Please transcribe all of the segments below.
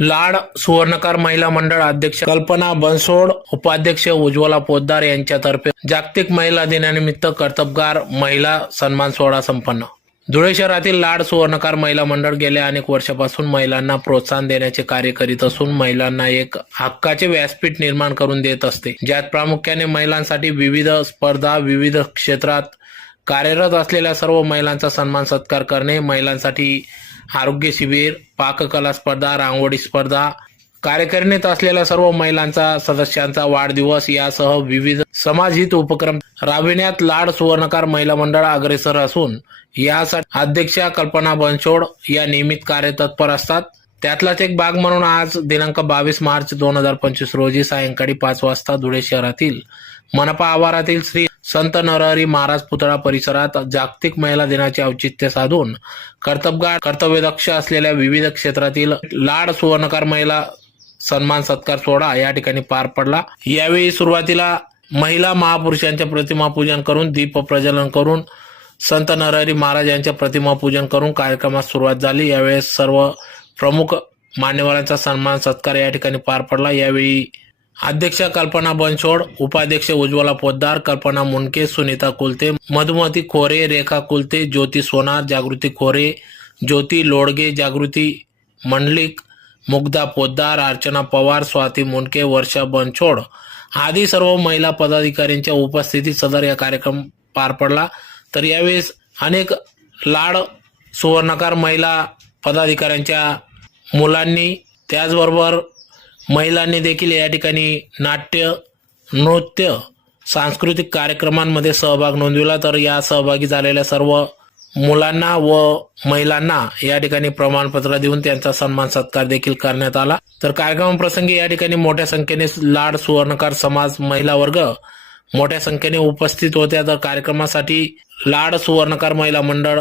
लाड सुवर्णकार महिला मंडळ अध्यक्ष कल्पना बनसोड, उपाध्यक्ष उज्ज्वला पोद्दार यांच्यातर्फे जागतिक महिला दिनानिमित्त कर्तबगार महिला सन्मान सोहळा संपन्न. धुळे शहरातील लाड सुवर्णकार महिला मंडळ गेल्या अनेक वर्षापासून महिलांना प्रोत्साहन देण्याचे कार्य करीत असून महिलांना एक हक्काचे व्यासपीठ निर्माण करून देत असते, ज्यात प्रामुख्याने महिलांसाठी विविध स्पर्धा, विविध क्षेत्रात कार्यरत असलेल्या सर्व महिलांचा सन्मान सत्कार करणे, महिलांसाठी आरोग्य शिबिर, पाककला स्पर्धा, रांगोळी स्पर्धा, कार्यकारिणीत असलेल्या सर्व महिलांचा सदस्यांचा वाढदिवस यासह विविध समाजहित उपक्रम राबविण्यात लाड सुवर्णकार महिला मंडळ अग्रेसर असून यासाठी अध्यक्षा कल्पना बनसोड या नियमित कार्यतत्पर असतात. त्यातलाच एक भाग म्हणून आज दिनांक 22 मार्च 2025 रोजी सायंकाळी 5 वाजता धुळे शहरातील मनपा आवारातील श्री संत नरहरी महाराज पुतळा परिसरात जागतिक महिला दिनाचे औचित्य साधून कर्तबगार कर्तव्यदक्ष असलेल्या विविध क्षेत्रातील लाड सुवर्णकार महिला सन्मान सत्कार सोहळा या ठिकाणी पार पडला. यावेळी सुरुवातीला महिला महापुरुषांच्या प्रतिमा पूजन करून दीप प्रज्वलन करून संत नरहरी महाराज यांच्या प्रतिमा पूजन करून कार्यक्रमास सुरुवात झाली. यावेळेस सर्व प्रमुख मान्यवरांचा सन्मान सत्कार या ठिकाणी पार पडला. यावेळी अध्यक्षा कल्पना बनसोड, उपाध्यक्ष उज्ज्वला पोद्दार, कल्पना मुंडके, सुनीता कुलते, मधुमती खोरे, रेखा कुलते, ज्योती सोनार, जागृती खोरे, ज्योती लोडगे, जागृती मंडलिक, मुग्धा पोद्दार, अर्चना पवार, स्वाती मुंडके, वर्षा बनसोड आदी सर्व महिला पदाधिकाऱ्यांच्या उपस्थितीत सदर या कार्यक्रम पार पडला. तर यावेळेस अनेक लाड सुवर्णकार महिला पदाधिकाऱ्यांच्या मुलांनी त्याचबरोबर महिलांनी देखील या ठिकाणी नाट्य, नृत्य, सांस्कृतिक कार्यक्रमांमध्ये सहभाग नोंदविला. तर या सहभागी झालेल्या सर्व मुलांना व महिलांना या ठिकाणी प्रमाणपत्र देऊन त्यांचा सन्मान सत्कार देखील करण्यात आला. तर कार्यक्रमाप्रसंगी या ठिकाणी मोठ्या संख्येने लाड सुवर्णकार समाज महिला वर्ग मोठ्या संख्येने उपस्थित होत्या. तर कार्यक्रमासाठी लाड सुवर्णकार महिला मंडळ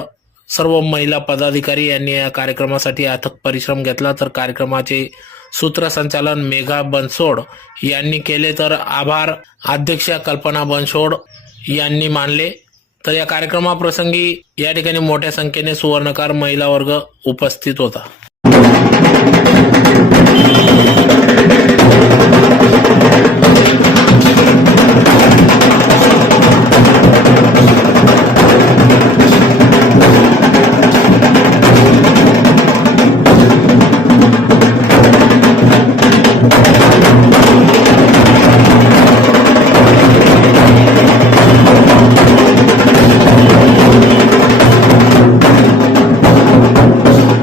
सर्व महिला पदाधिकारी यांनी या कार्यक्रमासाठी अथक परिश्रम घेतला. तर कार्यक्रमाचे सूत्रसंचालन मेघा बनसोड यांनी केले, तर आभार अध्यक्षा कल्पना बनसोड यांनी मानले. तर या कार्यक्रमाप्रसंगी या ठिकाणी मोठ्या संख्येने सुवर्णकार महिला वर्ग उपस्थित होता.